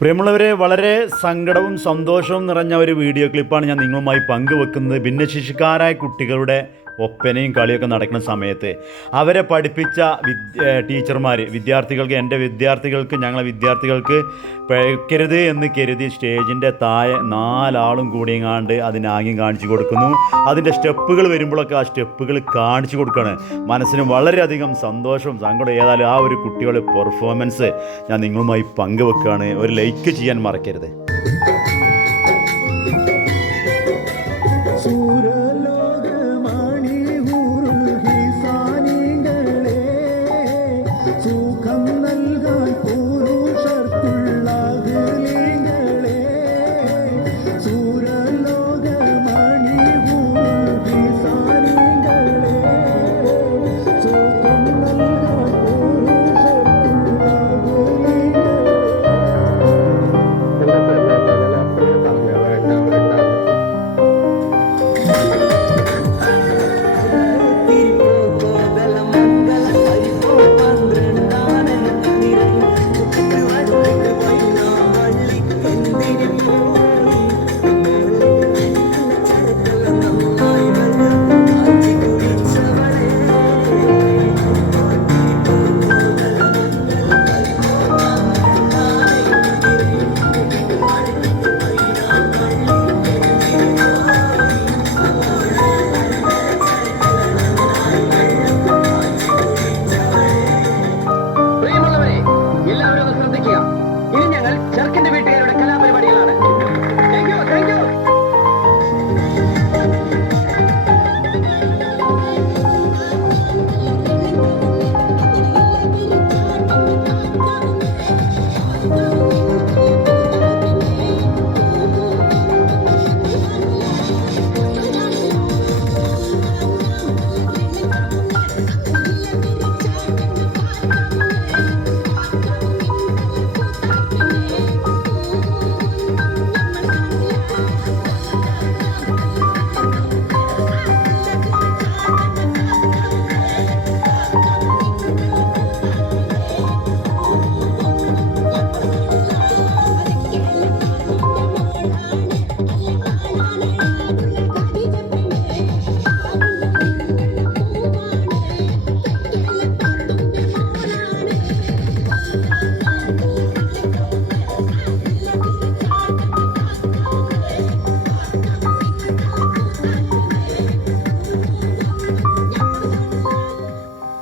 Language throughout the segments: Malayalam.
പ്രിയമുള്ളവരെ, വളരെ സങ്കടവും സന്തോഷവും നിറഞ്ഞ ഒരു വീഡിയോ ക്ലിപ്പാണ് ഞാൻ നിങ്ങളുമായി പങ്കുവെക്കുന്നത്. ഭിന്നശേഷിക്കാരായ കുട്ടികളുടെ ഒപ്പനയും കളിയൊക്കെ നടക്കുന്ന സമയത്ത് അവരെ പഠിപ്പിച്ച ടീച്ചർമാർ എൻ്റെ വിദ്യാർത്ഥികൾക്ക് ഞങ്ങളെ വിദ്യാർത്ഥികൾക്ക് പിഴക്കരുത് എന്ന് കരുതി സ്റ്റേജിൻ്റെ താഴെ 4 ആളും കൂടിയങ്ങാണ്ട് അതിന് ആംഗ്യം കാണിച്ചു കൊടുക്കുന്നു. അതിൻ്റെ സ്റ്റെപ്പുകൾ വരുമ്പോഴൊക്കെ ആ സ്റ്റെപ്പുകൾ കാണിച്ചു കൊടുക്കുകയാണ്. മനസ്സിന് വളരെയധികം സന്തോഷവും സങ്കടം. ഏതായാലും ആ ഒരു കുട്ടികളുടെ പെർഫോമൻസ് ഞാൻ നിങ്ങളുമായി പങ്കുവെക്കുകയാണ്. ഒരു ലൈക്ക് ചെയ്യാൻ മറക്കരുത്.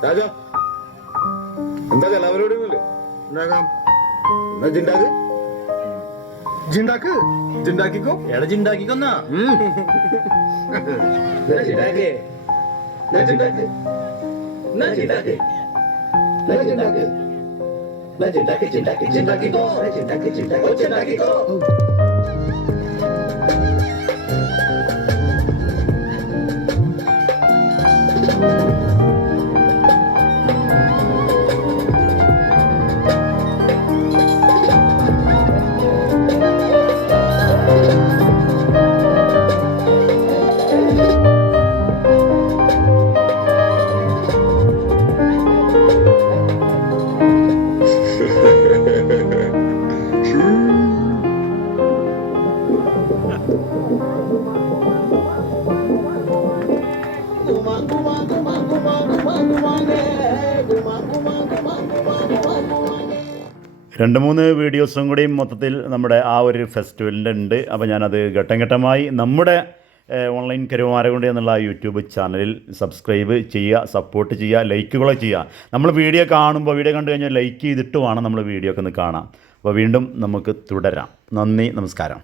രാജാ, എന്താ കലാപരിപാടിയൊന്നുമില്ലേ? ജിണ്ടാക്കിക്കോ. എടാ ജിണ്ടാക്കിക്കൊന്നാ. രണ്ട് മൂന്ന് വീഡിയോസും കൂടി മൊത്തത്തിൽ നമ്മുടെ ആ ഒരു ഫെസ്റ്റിവലിൻ്റെ ഉണ്ട്. അപ്പോൾ ഞാനത് ഘട്ടം ഘട്ടമായി നമ്മുടെ ഓൺലൈൻ കരുമാരകുണ്ടി എന്നുള്ള യൂട്യൂബ് ചാനലിൽ സബ്സ്ക്രൈബ് ചെയ്യുക, സപ്പോർട്ട് ചെയ്യുക, ലൈക്കുകളൊക്കെ ചെയ്യുക. നമ്മൾ വീഡിയോ കാണുമ്പോൾ വീഡിയോ കണ്ടു കഴിഞ്ഞാൽ ലൈക്ക് ചെയ്തിട്ട് വേണം നമ്മൾ വീഡിയോ ഒക്കെ ഒന്ന് കാണാം. അപ്പോൾ വീണ്ടും നമുക്ക് തുടരാം. നന്ദി, നമസ്കാരം.